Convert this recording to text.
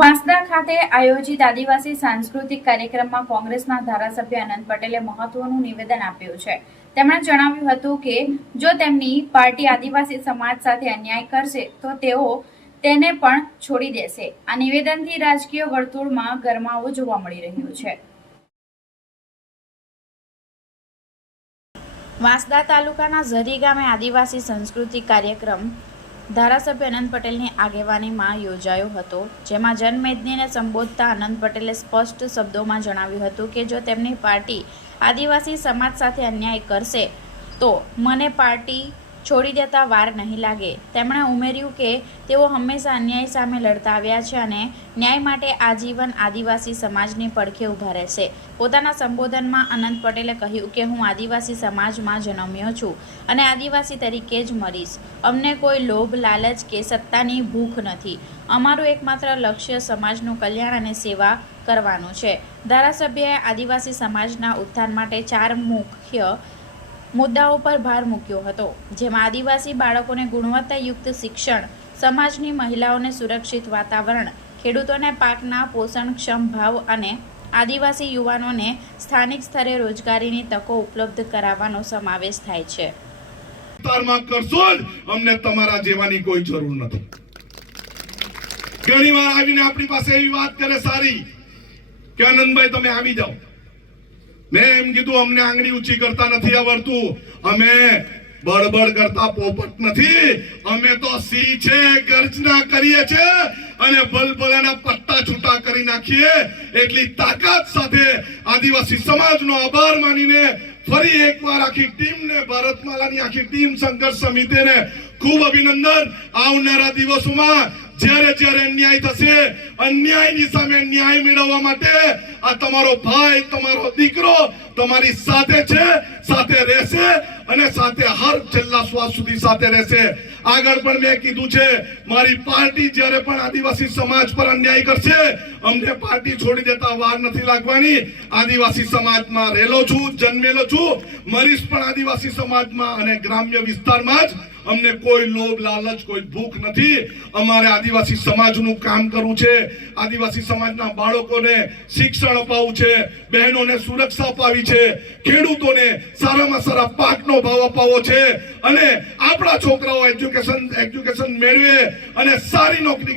વાંસદા ખાતે આયોજિત આદિવાસી સાંસ્કૃતિક કાર્યક્રમમાં કોંગ્રેસના ધારાસભ્ય અનંત પટેલે મહત્વનું નિવેદન આપ્યું છે તેમણે જણાવ્યું હતું કે જો તેમની પાર્ટી આદિવાસી સમાજ સાથે અન્યાય કરશે તો તેઓ તેને પણ છોડી દેશે આ નિવેદનથી રાજકીય વર્તુળમાં ગરમાવો જોવા મળી રહ્યો છે વાંસદા તાલુકાના ઝરી ગામે આદિવાસી સંસ્કૃતિ કાર્યક્રમ ધારાસભ્ય અનંત પટેલની આગેવાનીમાં યોજાયો હતો જેમાં જનમેદનીને સંબોધતા અનંત પટેલે સ્પષ્ટ શબ્દોમાં જણાવ્યું હતું કે જો તેમની પાર્ટી આદિવાસી સમાજ સાથે અન્યાય કરશે તો મને પાર્ટી છોડી દેતા વાર નહીં લાગે તેમણે ઉમેર્યું કે તેઓ હંમેશા અન્યાય સામે લડતા આવ્યા છે અને ન્યાય માટે આજીવન આદિવાસી સમાજની પડખે ઉભા રહેશે પોતાના સંબોધનમાં અનંત પટેલે કહ્યું કે હું આદિવાસી સમાજમાં જન્મ્યો છું અને આદિવાસી તરીકે જ મરીશ અમને કોઈ લોભ લાલચ કે સત્તાની ભૂખ નથી અમારું એકમાત્ર લક્ષ્ય સમાજનું કલ્યાણ અને સેવા કરવાનું છે ધારાસભ્યએ આદિવાસી સમાજના ઉત્થાન માટે ચાર મુખ્ય મુદ્દાઓ પર ભાર મૂક્યો હતો જેમાં આદિવાસી બાળકોને ગુણવત્તાયુક્ત શિક્ષણ સમાજની મહિલાઓને સુરક્ષિત વાતાવરણ ખેડૂતોને પાકના પોષણક્ષમ ભાવ અને આદિવાસી યુવાનોને સ્થાનિક સ્તરે રોજગારીની તકો ઉપલબ્ધ કરાવવાનો સમાવેશ થાય છે અમને તમારા જેવાની કોઈ જરૂર નથી ઘણીવાર આવીને આપણી પાસે એવી વાત કરે સારી કે આનંદભાઈ તમે આવી જાઓ મેં એમ કીધું અમને આંગળી ઊંચી કરતા નથી આવડતું અમે બળબડ કરતા પોપટ નથી અમે તો સી છે ગર્જના કરીએ છે અને બલબલાના પટ્ટા છૂટા કરી નાખીએ એટલી તાકાત સાથે આદિવાસી સમાજનો આભાર માનીને ફરી એકવાર આખી ટીમને ભારતમાલાની આખી ટીમ સંઘર્ષ સમિતિને ખૂબ અભિનંદન આવનારા દિવસોમાં જ્યારે જ્યારે અન્યાય થશે અન્યાય ની સામે ન્યાય મેળવવા માટે આ તમારો ભાઈ તમારો દીકરો તમારી સાથે છે સાથે રહેશે અને સાથે હર છેલ્લા શ્વાસ સુધી સાથે રહેશે આગળ પણ મેં કીધું છે મારી પાર્ટી જ્યારે પણ આદિવાસી સમાજ પર અન્યાય કરશે અમને પાર્ટી છોડી દેતા વાર નથી લાગવાની આદિવાસી સમાજમાં રહેલો છું જન્મેલો છું મરીશ પણ આદિવાસી સમાજમાં અને ગ્રામ્ય વિસ્તારમાં જ અમને કોઈ લોભ લાલચ કોઈ ભૂખ નથી અમારે આદિવાસી સમાજનું કામ કરવું છે આદિવાસી સમાજના બાળકોને શિક્ષણ અપાવવું છે બહેનોને સુરક્ષા અપાવી છે ખેડૂતોને સારામાં સારા પાકનો ભાવ અપાવો છે અને આપણા છોકરાઓ એજ્યુકેશન એજ્યુકેશન મેળવે અને સારી નોકરી